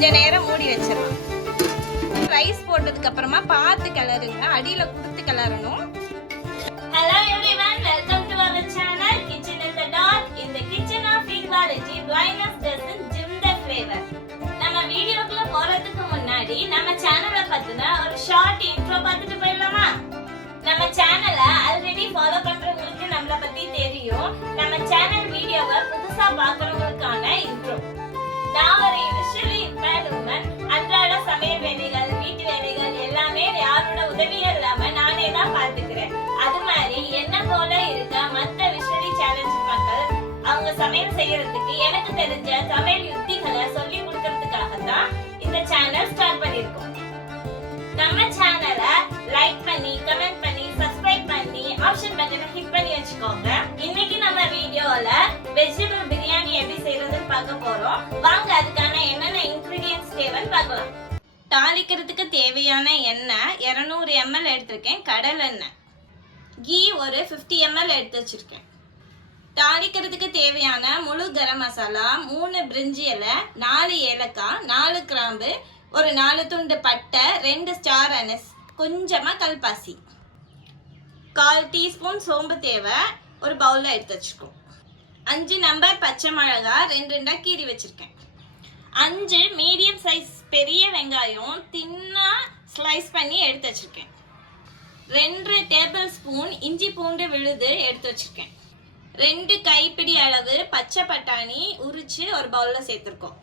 கொஞ்ச நேரம் மூடி வச்சிடலாம். ரைஸ் போட்டதுக்கு அப்புறமா பார்த்து கிளறுங்க, அடியில குடுத்து கிளறணும். Hello everyone, welcome to our channel Kitchen in the Dark. In the kitchen of equality, blindness doesn't dim the flavor. நம்ம வீடியோக்குள்ள போறதுக்கு முன்னாடி நம்ம சேனலை பத்தின ஒரு ஷார்ட் இன்ட்ரோ பார்த்துட்டு போயிடலாமா? நம்ம சேனலை ஆல்ரெடி ஃபாலோ பண்றவங்களுக்கு நம்மள பத்தி தெரியும். நம்ம சேனல் வீடியோவை புதுசா பார்க்கறவங்களுக்கான இன்ட்ரோ. நான் ஒரு இனிஷியலி இம்பேர்ட் உமன். அன்றாட சமையல் வேலைகள், வீட்டு வேலைகள் எல்லாமே யாரோட உதவியும் இல்லாம நானே தான் பார்த்துக்கிறேன். அது மாதிரி என்ன போல இருக்க மற்ற விஷுவலி சேலஞ்ச் மக்கள் அவங்க சமையல் செய்யறதுக்கு எனக்கு தெரிஞ்ச சமையல் யுக்திகளை சொல்லி கொடுக்கறதுக்காக தான் இந்த சேனல் ஸ்டார்ட் பண்ணிருக்கோம். நம்ம சேனலை லைக் பண்ணி, கமெண்ட் பண்ணி, சப்ஸ்கிரைப் பண்ணி, ஆப்ஷன் பட்டனை ஹிட் பண்ணி வச்சுக்கோங்க. இன்னைக்கு நம்ம வீடியோல வெஜிடபிள் பிரியாணி எப்படி செய்யறதுன்னு பார்க்க போறோம். வாங்க அதுக்கான என்னென்ன இன்கிரிடியன்ட்ஸ் தேவைன்னு பார்க்கலாம். தாளிக்கிறதுக்கு தேவையான எண்ணெய் 200 ml எடுத்திருக்கேன், கடல் எண்ணெய். கீ ஒரு 50 ml எடுத்து வச்சிருக்கேன். தாளிக்கிறதுக்கு தேவையான முழு கரம் மசாலா, 3 பிரிஞ்சி இலை, 4 ஏலக்காய், 4 கிராம்பு, ஒரு 4 துண்டு பட்டை, 2 ஸ்டார் அனஸ், கொஞ்சமா கல்பாசி, 1/4 டீஸ்பூன் சோம்பு தேவை, ஒரு பவுல்ல எடுத்து வச்சுக்கோம். 5 நம்பர் பச்சை மிளகாய் 2 கீறி வச்சிருக்கேன். 5 மீடியம் சைஸ் பெரிய வெங்காயம் தின்னா ஸ்லைஸ் பண்ணி எடுத்து வச்சிருக்கேன். 2 டேபிள் ஸ்பூன் இஞ்சி பூண்டு விழுது எடுத்து வச்சிருக்கேன். 2 கைப்பிடி அளவு பச்சை பட்டாணி உரிச்சு ஒரு பவுல்ல சேர்த்துருக்கோம்.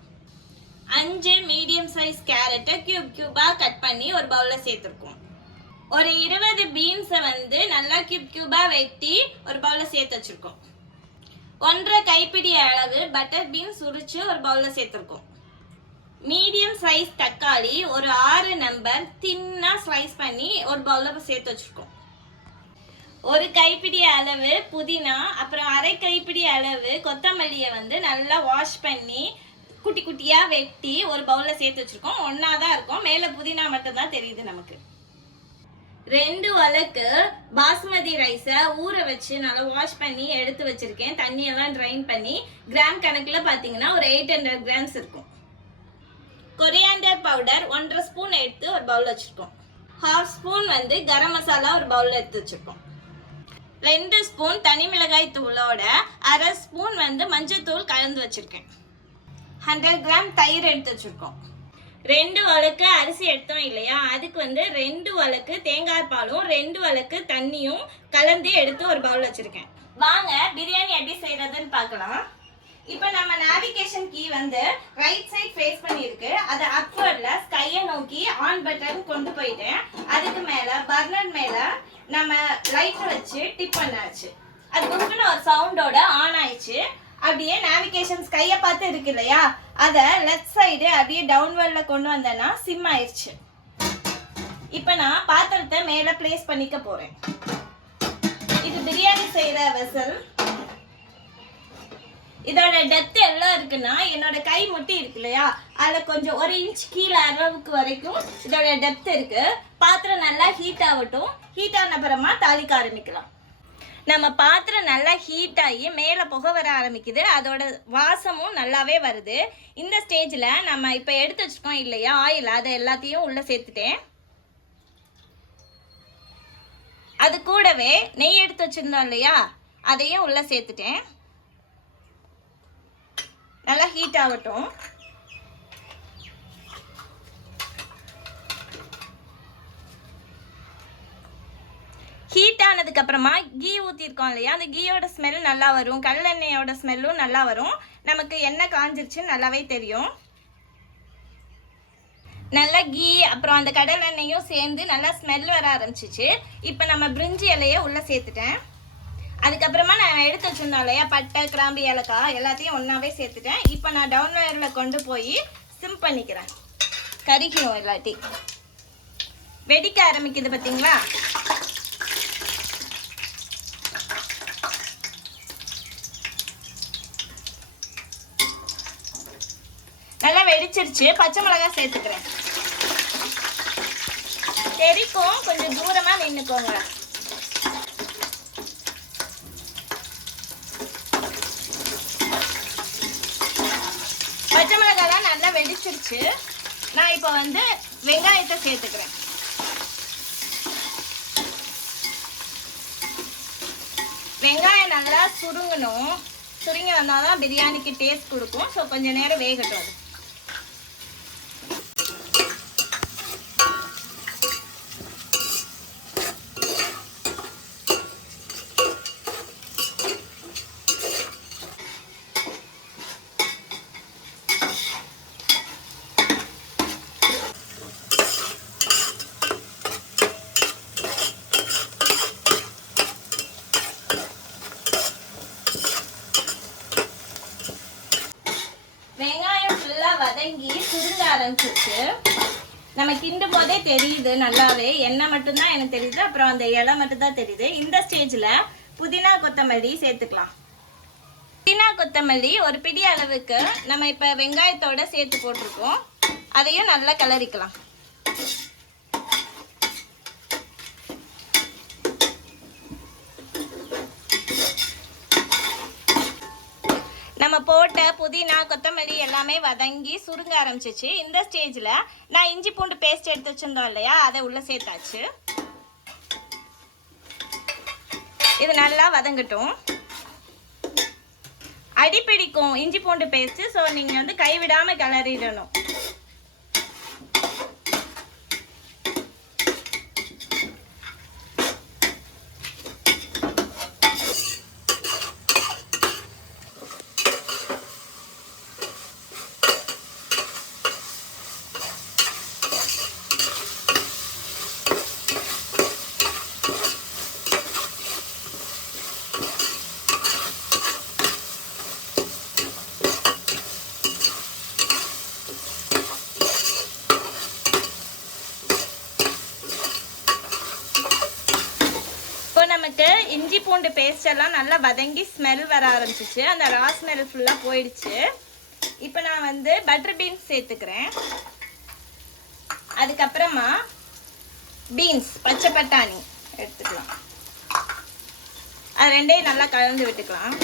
5 மீடியம் சைஸ் கேரட்டை கியூபா கட் பண்ணி ஒரு பவுல்ல சேர்த்துருக்கோம். ஒரு 20 பீன்ஸை நல்லா கியூபா வெட்டி ஒரு பவுல்ல சேர்த்து வச்சிருக்கோம். 1/2 கைப்பிடி அளவு பட்டர் பீன்ஸ் உரிச்சு ஒரு பவுல்ல சேர்த்துருக்கோம். மீடியம் சைஸ் தக்காளி ஒரு 6 நம்பர் தின்னா ஸ்லைஸ் பண்ணி ஒரு பவுல்ல சேர்த்து வச்சிருக்கோம். ஒரு கைப்பிடி அளவு புதினா, அப்புறம் 1/2 கைப்பிடி அளவு கொத்தமல்லியை நல்லா வாஷ் பண்ணி குட்டி குட்டியா வெட்டி ஒரு பவுல்ல சேர்த்து வச்சிருக்கோம். ஒன்னாதான் இருக்கும், மேல புதினா மட்டும் தான் தெரியுது நமக்கு. 2 வலக்கு பாஸ்மதி ரைஸை ஊற வச்சு நல்லா வாஷ் பண்ணி எடுத்து வச்சிருக்கேன். தண்ணியெல்லாம் ட்ரைன் பண்ணி கிராம் கணக்குல பாத்தீங்கன்னா ஒரு 800 கிராம்ஸ் இருக்கும். கொரியாண்டர் பவுடர் 1/2 ஸ்பூன் எடுத்து ஒரு பவுல் வச்சிருக்கோம். 1/2 ஸ்பூன் கரம் மசாலா ஒரு பவுல்ல எடுத்து வச்சிருக்கோம். 2 ஸ்பூன் தனி மிளகாய் தூளோட 1/2 ஸ்பூன் மஞ்சள் தூள் கலந்து வச்சிருக்கேன். 100 கிராம் தயிர் எடுத்து வச்சிருக்கோம். 2 வலக்கு அரிசி எடுத்தோம் இல்லையா, அதுக்கு 2 வலக்கு தேங்காய் பாலும் 2 வலக்கு தண்ணியும் கலந்து எடுத்து ஒரு பவுல் வச்சிருக்கேன். வாங்க பிரியாணி எப்படி செய்யறதுன்னு பார்க்கலாம். இப்போ நம்ம navigation key right side face பண்ணிருக்கு. அதை அப்வர்ட்ல ஸ்கையை நோக்கி ஆன் பட்டன் கொண்டு போயிட்டேன். அதுக்கு மேல பர்னர் மேல நம்ம லைட்டை வச்சு டிப் பண்ணாச்சு. அது குடுக்குன்னு ஒரு சவுண்டோட ஆன் ஆயிடுச்சு. அப்படியே நேவிகேஷன் ஸ்கையை பார்த்து இருக்கு இல்லையா, அதை லெஃப்ட் சைடு அப்படியே டவுன்வர்ட்ல கொண்டு வந்தேன்னா சிம் ஆயிடுச்சு. இப்போ நான் பாத்திரத்தை மேல பிளேஸ் பண்ணிக்க போறேன். இது பிரியாணி செய்யற வெசல். இதோட டெப்த் எவ்வளோ இருக்குன்னா, என்னோட கை முட்டி இருக்கு இல்லையா, அதில் கொஞ்சம் 1 இன்ச் கீழே அளவுக்கு வரைக்கும் இதோட டெப்த் இருக்கு. பாத்திரம் நல்லா ஹீட் ஆகட்டும். ஹீட் ஆன அப்புறமா தாளிக்க ஆரம்பிக்கலாம். நம்ம பாத்திரம் நல்லா ஹீட் ஆகி மேலே புகை வர ஆரம்பிக்குது. அதோட வாசமும் நல்லாவே வருது. இந்த ஸ்டேஜில் நம்ம இப்போ எடுத்து வச்சுக்கோம் இல்லையா ஆயில், அதை எல்லாத்தையும் உள்ளே சேர்த்துட்டேன். அது கூடவே நெய் எடுத்து வச்சுருந்தோம் இல்லையா, அதையும் உள்ளே சேர்த்துட்டேன். நல்லா ஹீட் ஆகட்டும். ஹீட் ஆனதுக்கு அப்புறமா கீ ஊற்றிருக்கோம் இல்லையா, அந்த கீயோட ஸ்மெல் நல்லா வரும், கடலெண்ணெயோட ஸ்மெல்லும் நல்லா வரும். நமக்கு எண்ணெய் காஞ்சிருச்சுன்னு நல்லாவே தெரியும். நல்லா கீ அப்புறம் அந்த கடலெண்ணெயும் சேர்ந்து நல்லா ஸ்மெல் வர ஆரம்பிச்சிச்சு. இப்போ நம்ம பிரிஞ்சி இலையை உள்ளே சேர்த்துட்டேன். அதுக்கப்புறமா நான் எடுத்து வச்சிருந்தோம் இல்லையா பட்டை, கிராம்பு, ஏலக்காய் எல்லாத்தையும் ஒன்றாவே சேர்த்துட்டேன். இப்போ நான் டவுன்வயரில் கொண்டு போய் சிம் பண்ணிக்கிறேன். கறிக்கணும், இல்லாட்டி வெடிக்க ஆரம்பிக்குது பார்த்தீங்களா. நல்லா வெடிச்சிருச்சு. பச்சை மிளகாய் சேர்த்துக்கிறேன். தெரிக்கும், கொஞ்சம் தூரமாக நின்றுக்கோங்க. பச்சை மிளகாய் நல்லா வெடி கொதிச்சிருச்சு. நான் இப்போ வந்து வெங்காயத்தை சேர்த்துக்கிறேன். வெங்காயம் நல்லா சுருங்கணும். சுருங்கி வந்தால் தான் பிரியாணிக்கு டேஸ்ட் கொடுக்கும். ஸோ கொஞ்சம் நேரம் வேகட்டும். அது வெங்காயம் ஃபுல்லா வதங்கி சுருங்க ஆரம்பிச்சிருச்சு. நம்ம கிண்டும் போதே தெரியுது நல்லாவே. எண்ணெய் மட்டும்தான் எனக்கு தெரியுது, அப்புறம் அந்த இலை மட்டும் தான் தெரியுது. இந்த ஸ்டேஜ்ல புதினா கொத்தமல்லி சேர்த்துக்கலாம். புதினா கொத்தமல்லி ஒரு பிடி அளவுக்கு நம்ம இப்ப வெங்காயத்தோட சேர்த்து போட்டிருக்கோம். அதையும் நல்லா கிளறிக்கலாம். நம்ம போட்ட புதினா கொத்தமல்லி எல்லாமே வதங்கி சுருங்க ஆரம்பிச்சிச்சு. இந்த ஸ்டேஜில் நான் இஞ்சி பூண்டு பேஸ்ட் எடுத்து வச்சிருந்தோம் இல்லையா, அதை உள்ள சேர்த்தாச்சு. இது நல்லா வதங்கட்டும். அடிப்பிடிக்கும் இஞ்சி பூண்டு பேஸ்ட். ஸோ நீங்கள் வந்து கைவிடாமல் கிளறிடணும். நமக்கு இஞ்சி பூண்டு பேஸ்ட் எல்லாம் நல்லா வதங்கி ஸ்மெல் வர ஆரம்பிச்சிச்சு. அந்த ரா ஸ்மெல் ஃபுல்லாக போயிடுச்சு. இப்போ நான் வந்து பட்டர் பீன்ஸ் சேர்த்துக்கிறேன். அதுக்கப்புறமா பீன்ஸ் பச்சை பட்டாணி எடுத்துக்கலாம். அது ரெண்டையும் நல்லா கலந்து விட்டுக்கலாம்.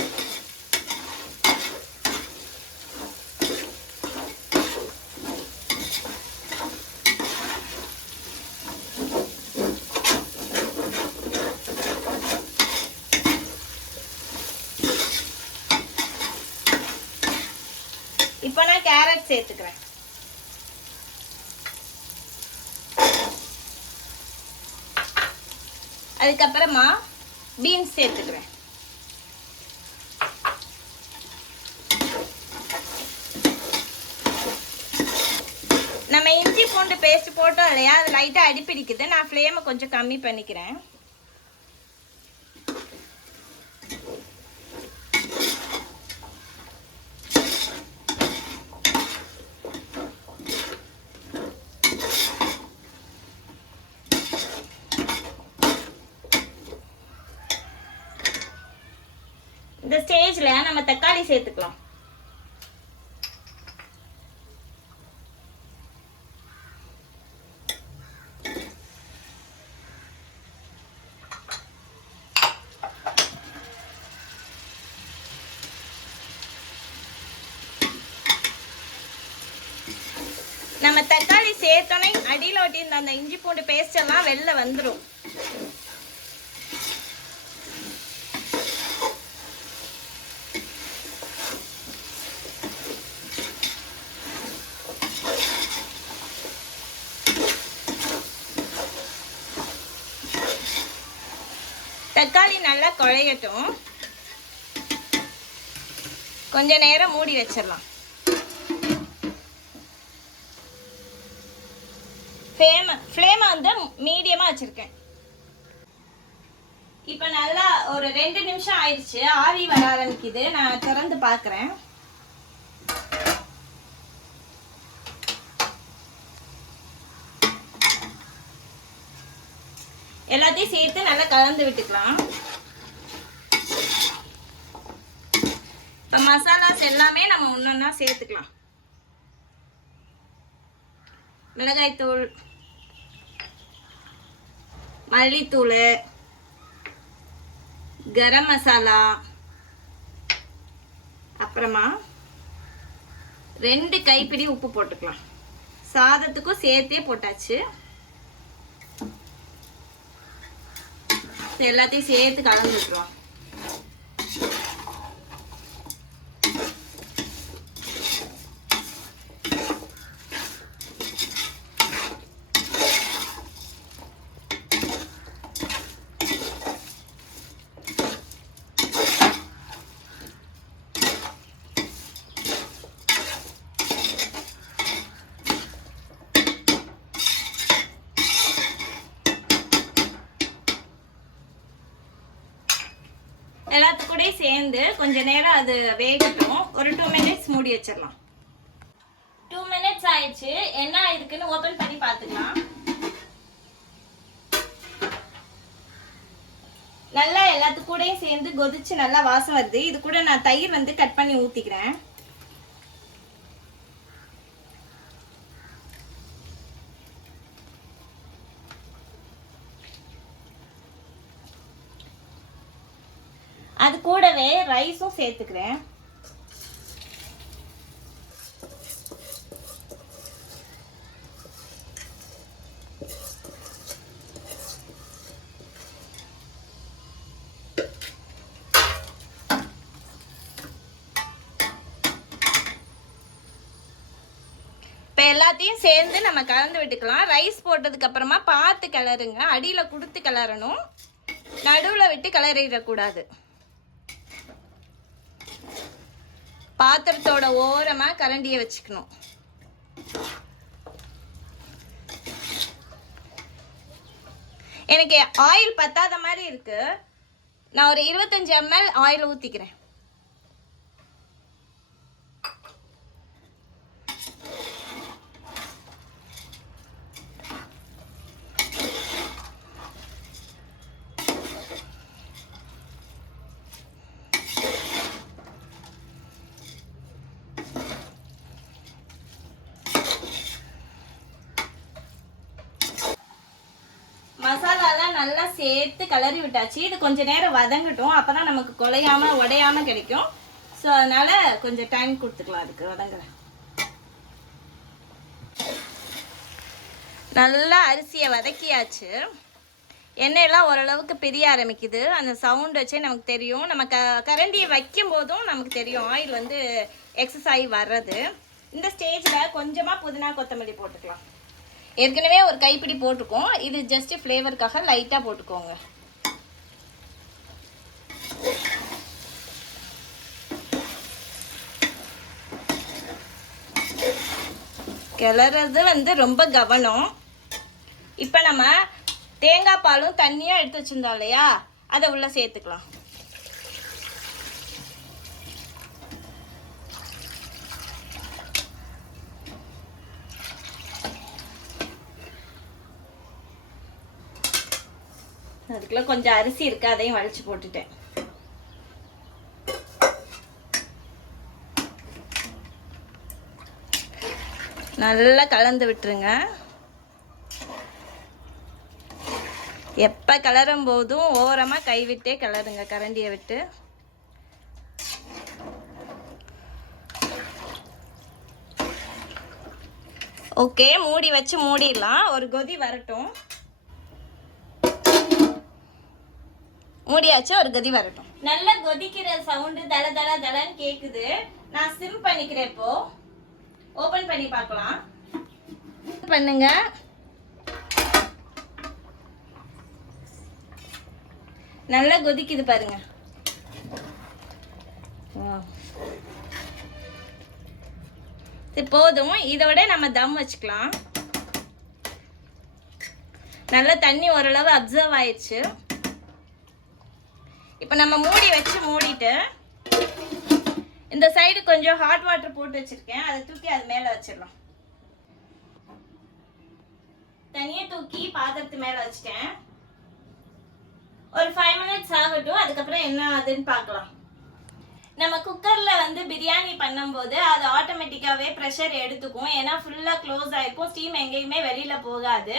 இப்போ நான் கேரட் சேர்த்துக்கிறேன். அதுக்கப்புறமா பீன்ஸ் சேர்த்துக்கிறேன். நம்ம இஞ்சி பூண்டு பேஸ்ட் போட்டோம் இல்லையா, அது லைட்டாக அடிப்பிடிக்குது. நான் ஃப்ளேமை கொஞ்சம் கம்மி பண்ணிக்கிறேன். இந்த ஸ்டேஜ்ல நம்ம தக்காளி சேர்த்துக்கலாம். நம்ம தக்காளி சேர்த்தோன்னே அடியில் ஒட்டி அந்த இஞ்சி பூண்டு பேஸ்ட் எல்லாம் வெளில வந்துடும். தக்காளி நல்லா குழையட்டும். கொஞ்ச நேரம் மூடி வச்சிடலாம். ஃப்ளேமை வந்து மீடியமா வச்சிருக்கேன். இப்போ நல்லா ஒரு 2 நிமிஷம் ஆயிடுச்சு. ஆவி வர ஆரம்பிக்குது. நான் திறந்து பார்க்குறேன். எல்லாத்தையும் சேர்த்து நல்லா கலந்து விட்டுக்கலாம். இப்போ மசாலாஸ் எல்லாமே நம்ம ஒன்றொன்னா சேர்த்துக்கலாம். மிளகாய்த்தூள், மல்லித்தூள், கரம் மசாலா, அப்புறமா 2 கைப்பிடி உப்பு போட்டுக்கலாம். சாதத்துக்கும் சேர்த்தே போட்டாச்சு. எல்லாத்தையும் சேர்த்து கலந்து விட்டுருவோம். எல்லாத்துக்கூட சேர்ந்து கொஞ்ச நேரம் அது வேகட்டும். ஒரு 2 மினிட்ஸ் மூடி வச்சிடலாம். 2 மினிட்ஸ் ஆயிடுச்சு. என்ன ஆயிருக்குன்னு ஓபன் பண்ணி பார்த்துக்கலாம். நல்லா எல்லாத்துக்கூடயும் சேர்ந்து கொதிச்சு நல்லா வாசம் வருது. இது கூட நான் தயிர் வந்து கட் பண்ணி ஊத்திக்கிறேன். அது கூடவே ரைஸும் சேர்த்துக்கிறேன். இப்போ எல்லாத்தையும் சேர்ந்து நம்ம கலந்து விட்டுக்கலாம். ரைஸ் போட்டதுக்கு அப்புறமா பார்த்து கிளறுங்க. அடியில் கொடுத்து கிளறணும், நடுவில் விட்டு கிளறிடக்கூடாது. பாத்திரத்தோட ஓரமா கரண்டியை வச்சுக்கணும். எனக்கு ஆயில் பத்தாத மாதிரி இருக்கு. நான் ஒரு 25 ml ஆயில் ஊத்திக்கிறேன். மசாலாலாம் நல்லா சேர்த்து கிளறி விட்டாச்சு. இது கொஞ்ச நேரம் வதங்கட்டும், அப்பதான் நமக்கு குழையாம உடையாம கிடைக்கும். ஸோ அதனால கொஞ்சம் டைம் கொடுத்துக்கலாம் அதுக்கு வதங்குற. நல்லா அரிசியை வதக்கியாச்சு. எண்ணெயெல்லாம் ஓரளவுக்கு பிரிய ஆரம்பிக்குது. அந்த சவுண்ட் வச்சே நமக்கு தெரியும். நம்ம கரண்டியை வைக்கும் போதும் நமக்கு தெரியும் ஆயில் வந்து எக்ஸஸ் ஆகி வர்றது. இந்த ஸ்டேஜில் கொஞ்சமாக புதினா கொத்தமல்லி போட்டுக்கலாம். ஏற்கனவே ஒரு கைப்பிடி போட்டுக்கோம். இது ஜஸ்ட் ஃப்ளேவருக்காக லைட்டாக போட்டுக்கோங்க. கிளறது வந்து ரொம்ப கவனம். இப்போ நம்ம தேங்காய் பாலும் தண்ணியாக எடுத்து வச்சிருந்தோம் இல்லையா, அதை உள்ள சேர்த்துக்கலாம். அதுக்குள்ள கொஞ்சம் அரிசி இருக்கு, அதையும் வலிச்சு போட்டுட்டேன். நல்லா கலந்து விட்டுருங்க. எப்ப கிளறும் போதும் ஓரமா கைவிட்டே கிளறுங்க, கரண்டியை விட்டு. ஓகே, மூடி வச்சு மூடிடலாம். ஒரு கொதி வரட்டும். மூடியாச்சு, ஒரு கொதி வரட்டும். நல்லா கொதிக்கிற சவுண்டு தல தல தலன்னு கேக்குது. நான் சிம் பண்ணிக்கிறேன். இப்போ ஓபன் பண்ணி பார்க்கலாம். பண்ணுங்க. நல்லா கொதிக்குது பாருங்க. போதும். இதோட நம்ம தம் வச்சுக்கலாம். நல்லா தண்ணி ஓரளவு அப்சர்வ் ஆயிடுச்சு. இப்போ நம்ம மூடி வச்சு மூடிட்டு இந்த சைடு கொஞ்சம் ஹாட் வாட்டர் போட்டு வச்சிருக்கேன், அதை தூக்கி அது மேல வச்சிடலாம். தனியா தூக்கி பாத்திரத்து மேல வச்சிட்டேன். ஒரு 5 மினிட்ஸ் ஆகட்டும், அதுக்கப்புறம் என்ன ஆகுதுன்னு பார்க்கலாம். நம்ம குக்கர்ல வந்து பிரியாணி பண்ணும்போது அது ஆட்டோமேட்டிக்காவே ப்ரெஷர் எடுத்துக்கும். ஏன்னா ஃபுல்லா க்ளோஸ் ஆயிருக்கும், ஸ்டீம் எங்கேயுமே வெளியில போகாது.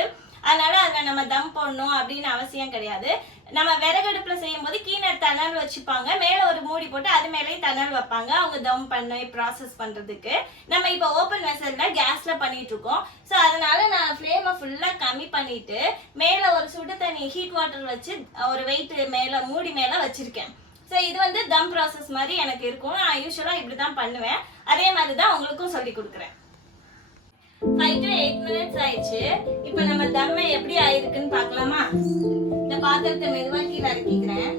அதனால அதில் நம்ம தம் போடணும் அப்படின்னு அவசியம் கிடையாது. நம்ம விறகடுப்புல செய்யும் போது கீழே தணல் வச்சுப்பாங்க, மேல ஒரு மூடி போட்டு அது மேலேயும் தணல் வைப்பாங்க அவங்க தம் பண்ண ப்ராசஸ் பண்றதுக்கு. நம்ம இப்போ ஓப்பன் வெசல்ல கேஸ்ல பண்ணிட்டு இருக்கோம். ஸோ அதனால நான் ஃப்ளேமை ஃபுல்லா கம்மி பண்ணிட்டு மேல ஒரு சுடு தண்ணி ஹீட் வாட்டர் வச்சு ஒரு வெயிட் மேல மூடி மேல வச்சிருக்கேன். ஸோ இது வந்து தம் ப்ராசஸ் மாதிரி எனக்கு இருக்கும். நான் யூஸ்வலா இப்படி தான் பண்ணுவேன். அதே மாதிரி தான் உங்களுக்கும் சொல்லி கொடுக்குறேன். 5 to 8 minutes ஆயிடுச்சு. இப்போ நம்ம தம் எப்படி ஆயிருக்குன்னு பார்க்கலாமா? இந்த பாத்திரத்தை மெதுவா கீழே இறக்கிக்கிறேன்.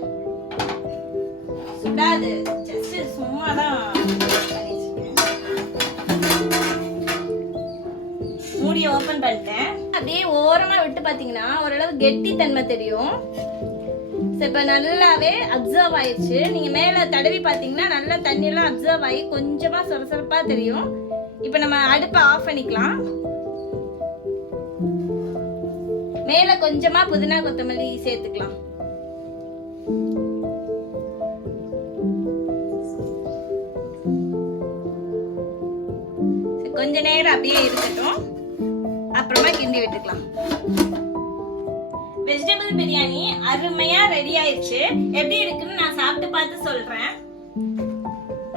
சுடாது, ஜஸ்ட் சும்மா தான் மூடியை ஓபன் பண்ணிட்டேன். அப்படியே ஓரமா விட்டு பாத்தீங்கன்னா ஓரளவு கெட்டி தன்மை தெரியும். இப்ப நல்லாவே அப்சர்வ் ஆயிடுச்சு. நீங்க மேல தடவி பாத்தீங்கன்னா நல்லா தண்ணி எல்லாம் அப்சர்வ் ஆகி கொஞ்சமா சொரசொரப்பா தெரியும். இப்ப நம்ம அடுப்பை ஆஃப் பண்ணிக்கலாம். மேல கொஞ்சமா புதினா கொத்தமல்லி சேர்த்துக்கலாம். கொஞ்ச நேரம் அப்படியே இருக்கட்டும், அப்புறமா கிண்டி விட்டுக்கலாம். வெஜிடபிள் பிரியாணி அருமையா ரெடி ஆயிடுச்சு. எப்படி இருக்குன்னு நான் சாப்பிட்டு பார்த்து சொல்றேன்.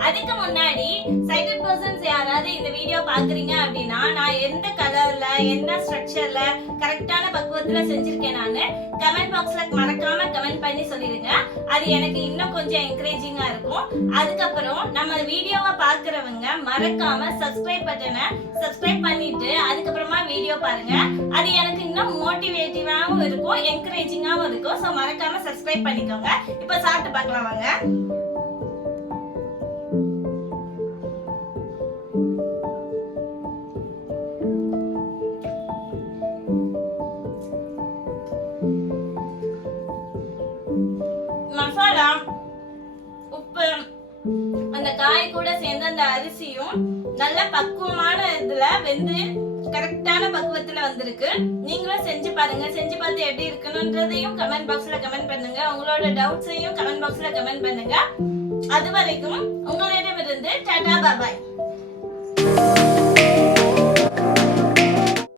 அதுக்கு முன்னாடி சைட்டட் பர்சன்ஸ் யாராவது இந்த வீடியோ பாக்குறீங்க அப்படின்னா நான் எந்த கலர்ல என்ன ஸ்ட்ரக்சர்ல கரெக்டான பக்குவத்துல செஞ்சிருக்கேன் நான் கமெண்ட் பாக்ஸ்ல மறக்காம கமெண்ட் பண்ணி சொல்லிடுங்க. அது எனக்கு இன்னும் கொஞ்சம் என்கரேஜிங்கா இருக்கும். அதுக்கப்புறம் நம்ம வீடியோவை பாக்குறவங்க மறக்காம சப்ஸ்கிரைப் பட்டனை சப்ஸ்கிரைப் பண்ணிட்டு அதுக்கப்புறமா வீடியோ பாருங்க. அது எனக்கு இன்னும் மோட்டிவேட்டிவாவும் இருக்கும், என்கரேஜிங்காவும் இருக்கும். ஸோ மறக்காம சப்ஸ்கிரைப் பண்ணிக்கோங்க. இப்ப சாப்பிட்டு பார்க்கலாம் வாங்க. மசாலா, உப்பு, அந்த காய் கூட சேர்ந்து அந்த அரிசியும் நல்ல பக்குவமான இதுல வெந்து கரெக்டான பக்குவத்துல வந்திருக்கு. நீங்களும் செஞ்சு பாருங்க. செஞ்சு பார்த்து எப்படி இருக்குன்றதையும் கமெண்ட் பாக்ஸ்ல கமெண்ட் பண்ணுங்க. உங்களோட டவுட்ஸையும் கமெண்ட் பாக்ஸ்ல கமெண்ட் பண்ணுங்க. அது வரைக்கும் உங்களிடமிருந்து டாடா பாய்.